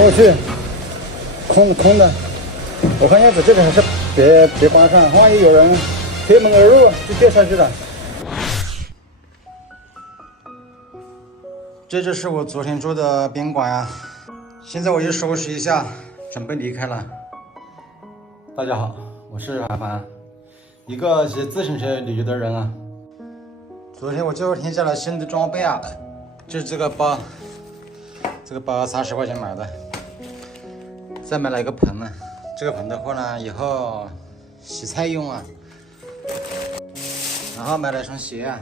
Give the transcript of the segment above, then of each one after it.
我去，空的。我看样子这个还是别关上，万一有人推门而入就掉下去了。这就是我昨天住的宾馆啊，现在我就收拾一下，准备离开了。大家好，我是韩凡，一个骑自行车旅游的人啊。昨天我就添加了新的装备啊，就是这个包，这个包30块钱买的，再买了一个盆呢。这个盆的话呢，以后洗菜用啊。然后买了一双鞋啊，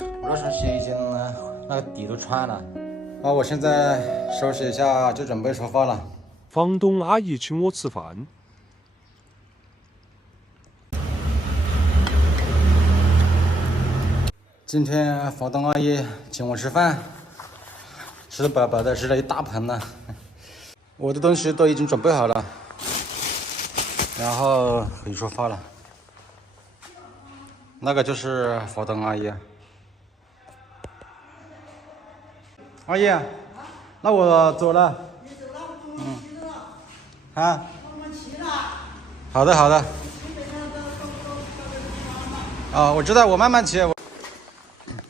我那双鞋已经那个底都穿了。好，我现在收拾一下就准备出发了。房东阿姨请我吃饭。今天房东阿姨请我吃饭，吃得饱饱的，吃了一大盆呢。我的东西都已经准备好了，然后可以出发了。那个就是房东阿姨。阿姨，那我走了。你走了，我们骑了。啊，我们骑了。好的好的。基本上都这个地方了。啊，我知道，我慢慢骑。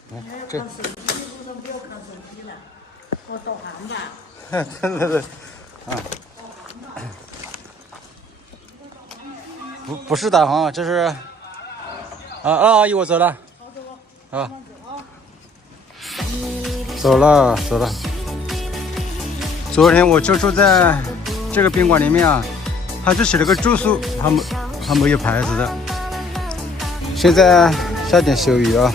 你还要看手机，路上不要看手机了，我导航吧。对，啊，不是导航，这是，阿姨，我走了。好走啊。啊，走啊。走了。昨天我就住在这个宾馆里面啊，他就写了个住宿，还没有牌子的。现在下点小雨啊，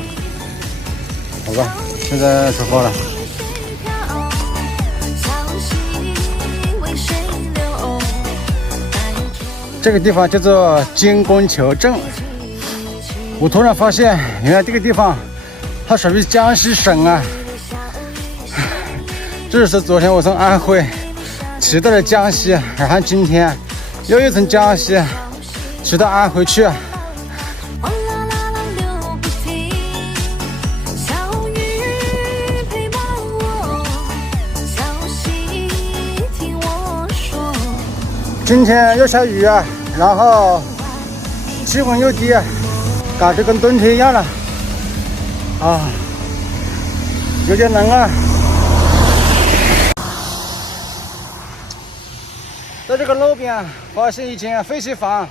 好吧，现在出发了。这个地方叫做金宫桥镇。我突然发现，原来这个地方它属于江西省啊。这是昨天我从安徽骑到了江西，然后今天又从江西骑到安徽去。今天又下雨啊，然后气温又低，感觉跟冬天一样了啊，有点冷啊。在这个路边发现一间废弃房。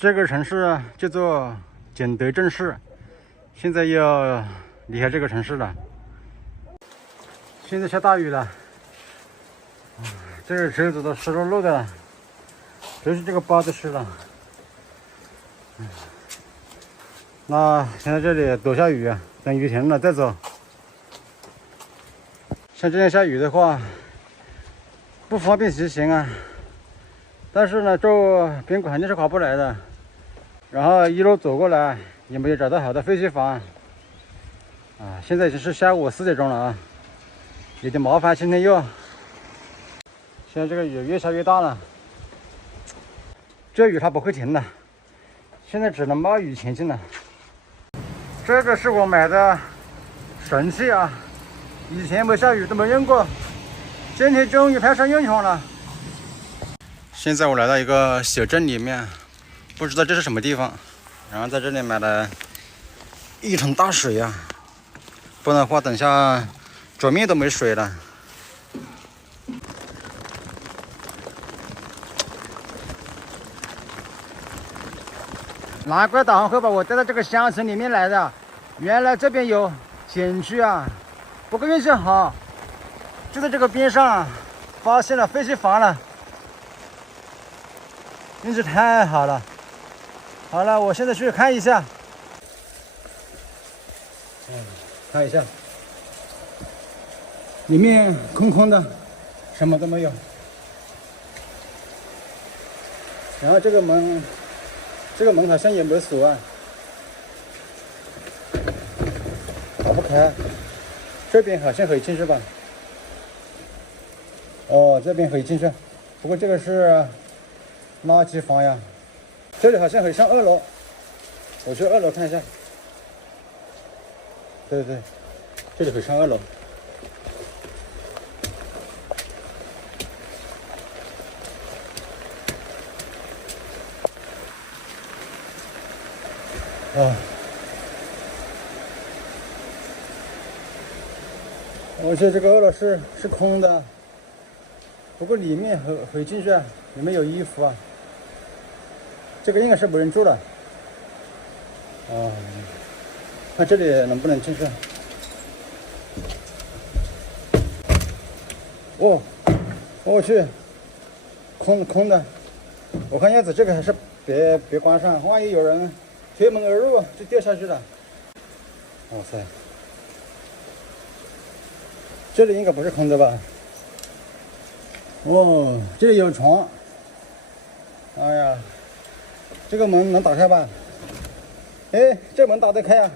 这个城市叫做景德镇市，现在要离开这个城市了。现在下大雨了，这个车子都湿漉漉的了，就是这个包子湿了。那现在这里躲下雨，等雨停了再走。像这样下雨的话，不方便骑行啊。但是呢，住宾馆肯定是划不来的。然后一路走过来，也没有找到好的废弃房。现在已经是下午4点钟了啊，有点麻烦。今天又，现在这个雨越下越大了，这雨它不会停的，现在只能冒雨前进了。这个是我买的神器啊，以前没下雨都没用过，今天终于派上用场了。现在我来到一个小镇里面，不知道这是什么地方，然后在这里买了1桶大水呀，不然的话等下煮面都没水了。难怪导航会把我带到这个乡村里面来的，原来这边有景区啊。不过运气好，就在这个边上发现了废弃房了，运气太好了。好了，我现在去看一下。看一下，里面空空的，什么都没有。然后这个门好像也没锁啊，打不开。这边好像可以进去吧？哦，这边可以进去，不过这个是垃圾房呀。这里好像可以上2楼，我去2楼看一下。对，这里可以上2楼。我觉得这个2楼是空的，不过里面可以进去，里面有衣服啊。这个应该是没人住了。看这里能不能进去。我去，空的。我看样子这个还是别关上，万一有人推门而入就掉下去了。哇塞，这里应该不是空的吧？这里有床。哎呀，这个门能打开吧？哎，这门打得开啊，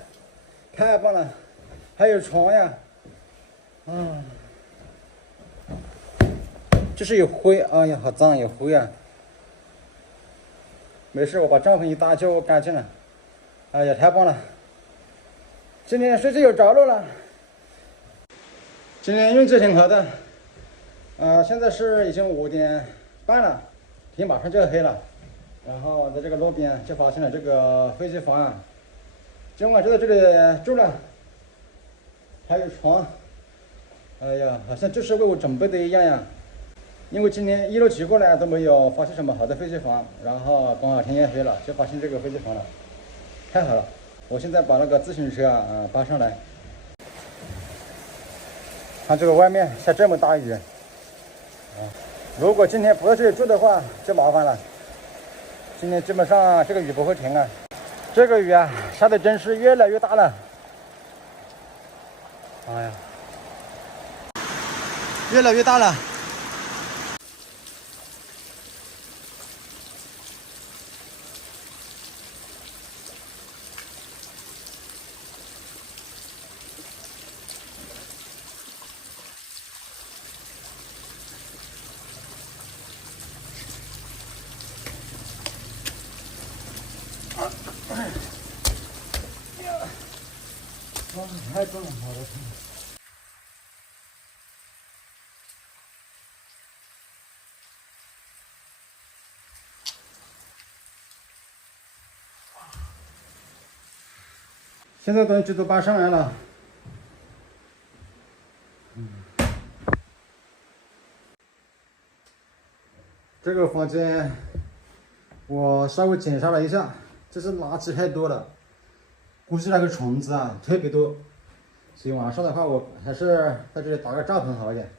太棒了！还有床呀，这是有灰，哎呀，好脏，有灰啊。没事，我把帐篷一搭就干净了。哎呀，太棒了！今天睡觉有着落了。今天运气挺好的。现在是已经5点半了，天马上就要黑了。然后在这个路边就发现了这个废弃房啊，今晚就在这里住了，还有床。哎呀，好像就是为我准备的一样呀。因为今天一路骑过来都没有发现什么好的废弃房，然后刚好天也黑了，就发现这个废弃房了，太好了！我现在把那个自行车搬上来。看这个外面下这么大雨，如果今天不在这里住的话就麻烦了。今天基本上这个雨不会停啊，这个雨啊下的真是越来越大了。哎呀，越来越大了。太重了，我的天！现在东西都搬上来了。这个房间我稍微检查了一下，这是垃圾太多了，估计那个虫子啊特别多，所以晚上的话我还是在这里搭个帐篷好一点。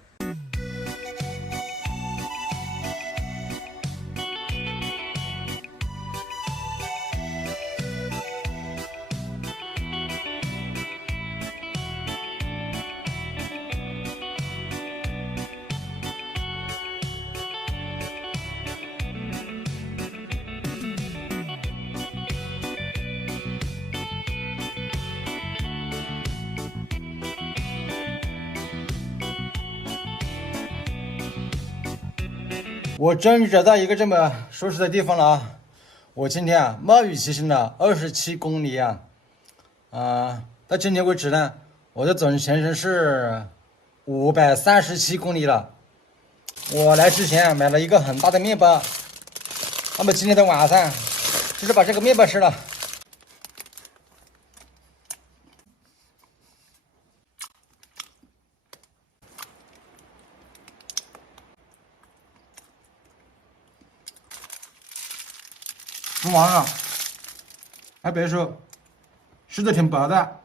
我终于找到一个这么舒适的地方了啊！我今天啊冒雨骑行了27公里啊，到今天为止呢，我的总行程是537公里了。我来之前买了一个很大的面包，那么今天的晚上就是把这个面包吃了。很滑啊，还别说，吃的挺饱的。